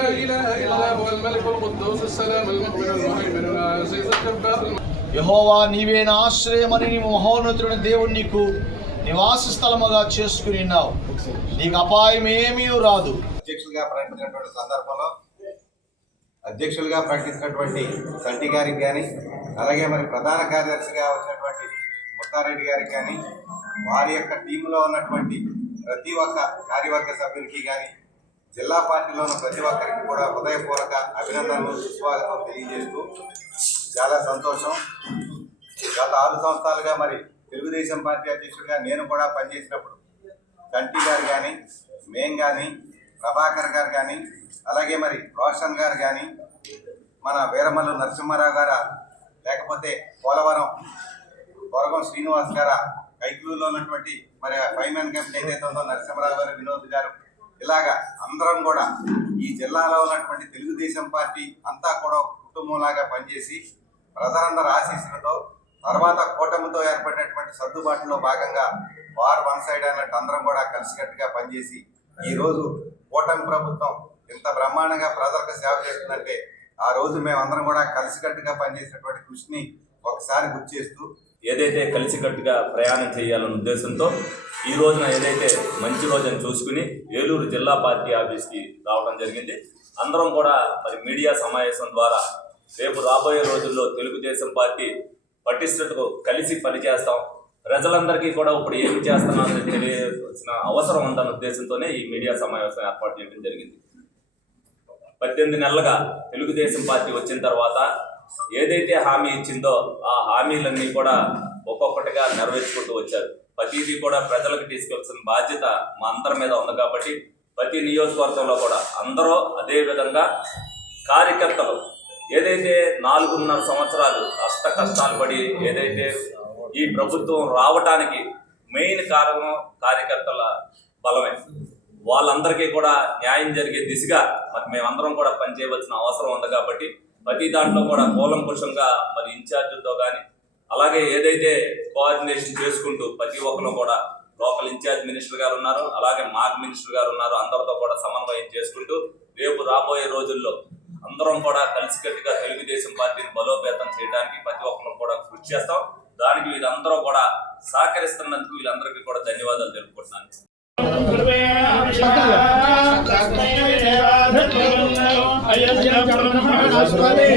لا إله إلا هو الملك القدوس السلام المؤمن المهيمن العزيز الجبار యహోవా నీవే నా ఆశ్రయమని నీ మహోన్నతుని దేవుడు నీకు నివాస స్థలముగా చేసుకుని ఉన్నావు. నీకు అపాయం ఏమీ రాదు. అధ్యక్షులుగా ప్రకటించినటువంటి సందర్భంలో అధ్యక్షులుగా ప్రకటించినటువంటి సంటి గారికి కానీ అలాగే మరి ప్రధాన కార్యదర్శిగా వచ్చినటువంటి ముత్తారెడ్డి గారికి కానీ వారి యొక్క టీంలో ఉన్నటువంటి ప్రతి ఒక్క కార్యవర్గ సభ్యులకి కానీ జిల్లా పార్టీలో ఉన్న ప్రతి ఒక్కరికి కూడా హృదయపూర్వక అభినందనలు సుస్వాగతం తెలియజేస్తూ చాలా సంతోషం. గత ఆరు సంవత్సరాలుగా మరి తెలుగుదేశం పార్టీ అధ్యక్షుడిగా నేను కూడా పనిచేసినప్పుడు కంటి గారు కానీ మేం కానీ ప్రభాకర్ గారు కానీ అలాగే మరి రోషన్ గారు కానీ మన వీరమల్లు నరసింహారావు గారా లేకపోతే పోలవరం కొరగం శ్రీనివాస్ గారా కైకూరులో ఉన్నటువంటి మరి ఫైవ్ మ్యాన్ కమిటీ ఏదైతే ఉందో నరసింహరావు గారు వినోద్ గారు ఇలాగా అందరం కూడా ఈ జిల్లాలో ఉన్నటువంటి తెలుగుదేశం పార్టీ అంతా కూడా కుటుంబంలాగా పనిచేసి ప్రజలందరి ఆశీస్సులతో తర్వాత కూటమితో ఏర్పడినటువంటి సర్దుబాటులో భాగంగా వార్ వన్ సైడ్ అన్నట్టు అందరం కూడా కలిసికట్టుగా పనిచేసి ఈ రోజు కూటమి ప్రభుత్వం ఇంత బ్రహ్మాండంగా ప్రజలకు సేవ చేస్తుందంటే ఆ రోజు మేమందరం కూడా కలిసికట్టుగా పనిచేసినటువంటి కృషిని ఒకసారి గుర్తు చేస్తూ ఏదైతే కలిసికట్టుగా ప్రయాణం చేయాలన్న ఉద్దేశంతో ఈ రోజున ఏదైతే మంచి రోజుని చూసుకుని ఏలూరు జిల్లా పార్టీ ఆఫీస్కి రావడం జరిగింది. అందరం కూడా మరి మీడియా సమావేశం ద్వారా రేపు రాబోయే రోజుల్లో తెలుగుదేశం పార్టీ పటిష్టతకు కలిసి పనిచేస్తాం. ప్రజలందరికీ కూడా ఇప్పుడు ఏం చేస్తున్నామని తెలియాల్సిన అవసరం ఉందన్న ఉద్దేశంతోనే ఈ మీడియా సమావేశం ఏర్పాటు చేయడం జరిగింది. పద్దెనిమిది నెలలుగా తెలుగుదేశం పార్టీ వచ్చిన తర్వాత ఏదైతే హామీ ఇచ్చిందో ఆ హామీలన్నీ కూడా ఒక్కొక్కటిగా నెరవేర్చుకుంటూ వచ్చారు. ప్రతిదీ కూడా ప్రజలకు తీసుకెళ్ళాల్సిన బాధ్యత మా అందరి మీద ఉంది కాబట్టి ప్రతి నియోజకవర్గంలో కూడా అందరూ అదే విధంగా కార్యకర్తలు ఏదైతే నాలుగున్నర సంవత్సరాలు అష్ట కష్టాలు పడి ఏదైతే ఈ ప్రభుత్వం రావటానికి మెయిన్ కారణం కార్యకర్తల బలమే. వాళ్ళందరికీ కూడా న్యాయం జరిగే దిశగా మరి మేమందరం కూడా పనిచేయవలసిన అవసరం ఉంది కాబట్టి ప్రతి దాంట్లో కూడా కూలంకుషంగా మరి ఇన్ఛార్జీలతో కానీ అలాగే ఏదైతే కోఆర్డినేషన్ చేసుకుంటూ ప్రతి ఒక్కరు కూడా లోకల్ ఇన్ఛార్జ్ మినిస్టర్ గారు ఉన్నారు అలాగే మార్క్ మినిస్టర్ గారు ఉన్నారు అందరితో కూడా సమన్వయం చేసుకుంటూ రేపు రాబోయే రోజుల్లో అందరం కూడా కలిసికట్టుగా తెలుగుదేశం పార్టీని బలోపేతం చేయడానికి ప్రతి ఒక్కరు కూడా కృషి చేస్తాం. దానికి వీళ్ళందరూ కూడా సహకరిస్తున్నందుకు వీళ్ళందరికీ కూడా ధన్యవాదాలు తెలుపుకుంటున్నాను. అయోధ్య బృహస్పతి